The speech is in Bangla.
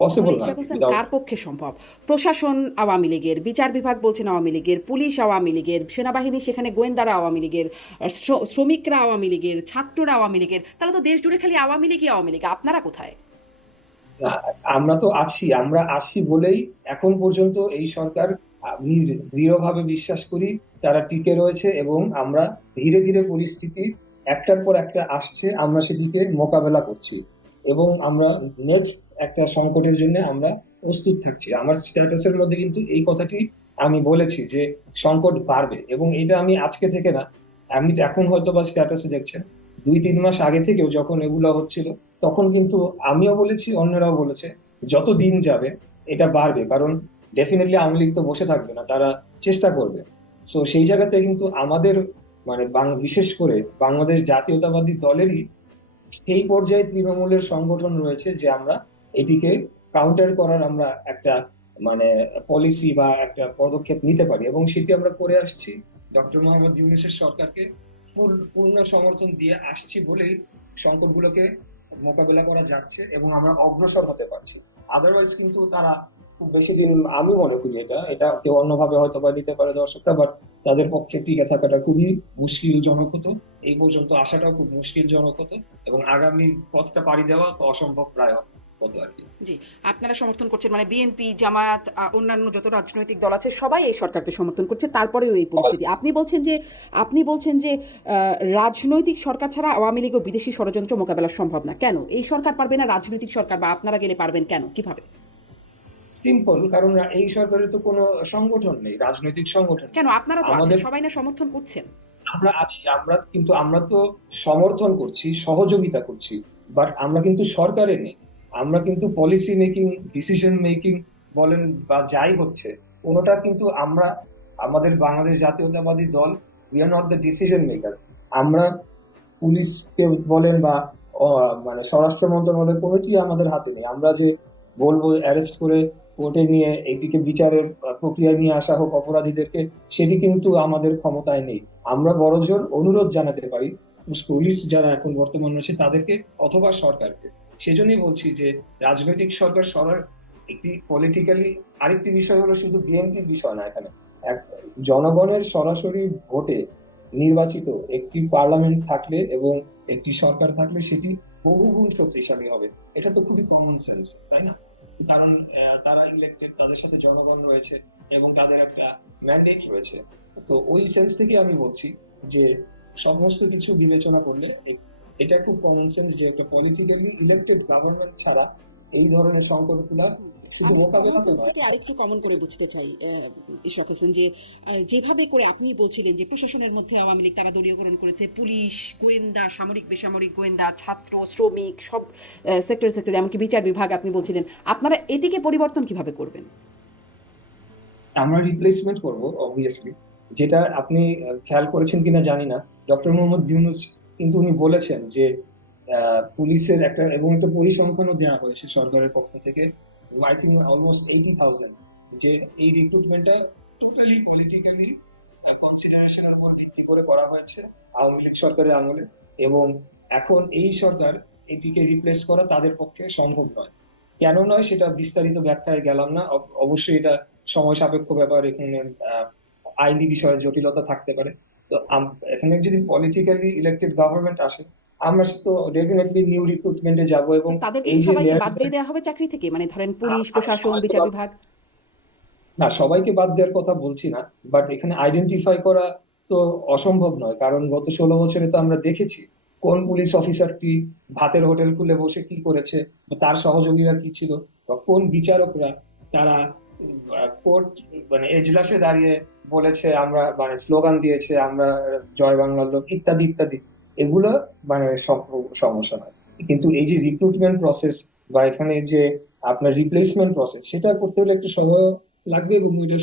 পসিবল না কার পক্ষে সম্ভব? প্রশাসন আওয়ামী লীগের বিচার বিভাগ বলছেন আওয়ামী লীগের পুলিশ আওয়ামী লীগের সেনাবাহিনী সেখানে গোয়েন্দারা আওয়ামী লীগের শ্রমিকরা আওয়ামী লীগের ছাত্ররা আওয়ামী লীগের তাহলে তো দেশ জুড়ে খালি আওয়ামী লীগই আওয়ামী লীগ আপনারা কোথায়? আমরা তো আছি আমরা আছি বলেই এখন পর্যন্ত এই সরকার আমি দৃঢ়ভাবে বিশ্বাস করি তারা টিকে রয়েছে এবং আমরা ধীরে ধীরে পরিস্থিতি একটার পর একটা আসছে আমরা সেটিকে মোকাবেলা করছি। এবং আমরা নেক্সট একটা সংকটের জন্য আমরা প্রস্তুত থাকছি। আমার স্ট্যাটাসের মধ্যে কিন্তু এই কথাটি আমি বলেছি যে সংকট বাড়বে এবং এটা আমি আজকে থেকে না আমি এখন হয়তো বা স্ট্যাটাসে দেখছেন, দুই তিন মাস আগে থেকেও যখন এগুলো হচ্ছিল, তখন কিন্তু আমিও বলেছি, অন্যরাও বলেছে, যত দিন যাবে এটা বাড়বে, কারণ ডেফিনেটলি আওয়ামী লীগ তো বসে থাকবে না, তারা চেষ্টা করবে। সো সেই জায়গাতে কিন্তু আমাদের মানে বিশেষ করে বাংলাদেশ জাতীয়তাবাদী দলেরই সেই পর্যায়ে তৃণমূলের সংগঠন রয়েছে যে আমরা এটিকে কাউন্টার করার আমরা একটা মানে পলিসি বা একটা পদক্ষেপ নিতে পারি। এবং সেটি আমরা করে আসছি। ডক্টর মোহাম্মদ ইউনুসের সরকারকে পূর্ণ সমর্থন দিয়ে আসছি বলেই সংকটগুলোকে মোকাবেলা করা যাচ্ছে এবং আমরা অগ্রসর হতে পারছি। আদারওয়াইজ কিন্তু তারা বেশি দিন আমি মনে করি এটা। এটা কেউ অন্যভাবে হয়তো বা নিতে পারে দর্শকরা বাট তাদের পক্ষে টিকে থাকাটা খুবই মুশকিলজনক হতো। এই পর্যন্ত আসাটাও খুব মুশকিলজনক হতো এবং আগামী পথটা পাড়ি দেওয়া তো অসম্ভব প্রায় জি, আপনারা সমর্থন করছেন মানে বিএনপি, জামায়াত অন্যান্য যত রাজনৈতিক দল আছে, সবাই এই সরকারকে সমর্থন করছে, তারপরেও এই পরিস্থিতি। আপনি বলছেন যে, আপনি বলছেন যে রাজনৈতিক সরকার ছাড়া আওয়ামী লীগ ও বিদেশি ষড়যন্ত্র মোকাবেলা সম্ভব না। কেন? এই সরকার পারবে না রাজনৈতিক সরকার বা আপনারা গেলে পারবেন কেন? কীভাবে? সিম্পল কারণ এই সরকারের তো কোনো সংগঠন নেই রাজনৈতিক সংগঠন কেন? আপনারা তো আছেন আমাদের- সবাই না সমর্থন করছেন। আমরা আছি আমরা কিন্তু আমরা তো সমর্থন করছি সহযোগিতা করছি বাট আমরা কিন্তু সরকারে নেই। আমরা কিন্তু পলিসি মেকিং ডিসিশন মেকিং বলেন বা যাই হচ্ছে কোনোটা কিন্তু আমরা আমাদের বাংলাদেশ জাতীয়তাবাদী দল we are not the decision maker আমরা পুলিশকে বলেন বা মানে স্বরাষ্ট্র মন্ত্রণালয় কমিটি আমাদের হাতে নেই। আমরা যে বলব অ্যারেস্ট করে কোর্টে নিয়ে এইদিকে বিচারের প্রক্রিয়া নিয়ে আসা হোক অপরাধীদেরকে, সেটি কিন্তু আমাদের ক্ষমতায় নেই। আমরা বড়জোর অনুরোধ জানাতে পারি, পুলিশ যারা এখন বর্তমান রয়েছে তাদেরকে অথবা সরকারকে। সেজন্যই বলছি যে, রাজনৈতিক সরকার সরার একটি পলিটিক্যালি আরেকটি বিষয় হলো শুধু বিএনপির বিষয় না এখানে। এক, জনগণের সরাসরি ভোটে নির্বাচিত একটি পার্লামেন্ট থাকলে এবং একটি সরকার থাকলে সেটি বহুগুণ শক্তিশালী হবে। এটা তো খুবই কমন সেন্স তাই না? কারণ তারা ইলেক্টেড তাদের সাথে জনগণ রয়েছে এবং তাদের একটা ম্যান্ডেট রয়েছে। তো ওই সেন্স থেকে আমি বলছি যে, সমস্ত কিছু বিবেচনা করলে এটা খুব কমন সেন্স যে, একটা পলিটিক্যালি ইলেক্টেড গভর্নমেন্ট ছাড়া এই ধরনের সংকটগুলা শুধু মোকাবেলা তো আরেকটু কমন করে বুঝতে চাই ইশরাক হোসেন যে যেভাবে করে আপনি বলছিলেন যে প্রশাসনের মধ্যে আওয়ামী লীগ তারা দলীয়করণ করেছে পুলিশ গোয়েন্দা সামরিক বেসামরিক গোয়েন্দা ছাত্র শ্রমিক সব সেক্টর সেক্টর এমনকি বিচার বিভাগ আপনি বলছিলেন আপনারা এটিকে পরিবর্তন কীভাবে করবেন? আমরা রিপ্লেসমেন্ট করব অবভিয়াসলি যেটা আপনি খেয়াল করেছেন কিনা জানি না। ডক্টর মোহাম্মদ ইউনুস কিন্তু উনি বলেছেন যে পুলিশের একটা এবং একটা পরিসংখ্যানও দেওয়া হয়েছে সরকারের পক্ষ থেকে। থিঙ্ক অলমোস্ট এইটি থাউজেন্ড যে এই রিক্রুটমেন্টটা টোটালি পলিটিক্যালি কনসিডারেশনের উপর ভিত্তি করে করা হয়েছে আওয়ামী লীগ সরকারের আমলে। এবং এখন এই সরকার এটিকে রিপ্লেস করা তাদের পক্ষে সম্ভব নয়। কেন নয় সেটা বিস্তারিত ব্যাখ্যায় গেলাম না। অবশ্যই এটা সময় সাপেক্ষ ব্যাপার এখানে আইনি বিষয়ে জটিলতা থাকতে পারে। তো এখানে যদি পলিটিক্যালি ইলেক্টেড গভর্নমেন্ট আসে আমরা তো ডেফিনেটলি নিউ রিক্রুটমেন্টে যাব এবং তাদেরকে এই যে সবাইকে বাদ দিয়ে দেওয়া হবে চাকরি থেকে? মানে ধরেন পুলিশ প্রশাসন বিচার বিভাগ না সবাইকে বাদ দেওয়ার কথা বলছি না বাট এখানে আইডেন্টিফাই করা তো অসম্ভব নয় কারণ গত ষোলো বছরে তো আমরা দেখেছি কোন পুলিশ অফিসারটি ভাতের হোটেল খুলে বসে কি করেছে তার সহযোগীরা কি ছিল বা কোন বিচারকরা তারা কোর্ট মানে এজলাসে দাঁড়িয়ে বলেছে আমরা মানে স্লোগান দিয়েছে আমরা জয় বাংলার লোক ইত্যাদি ইত্যাদি। এগুলো মানে সমস্যা নয়। কিন্তু এই যে রিক্রুটমেন্ট প্রসেস বা এখানে যে আপনার রিপ্লেসমেন্ট প্রসেস সেটা করতে হলে একটু সময় লাগবে এবং এটা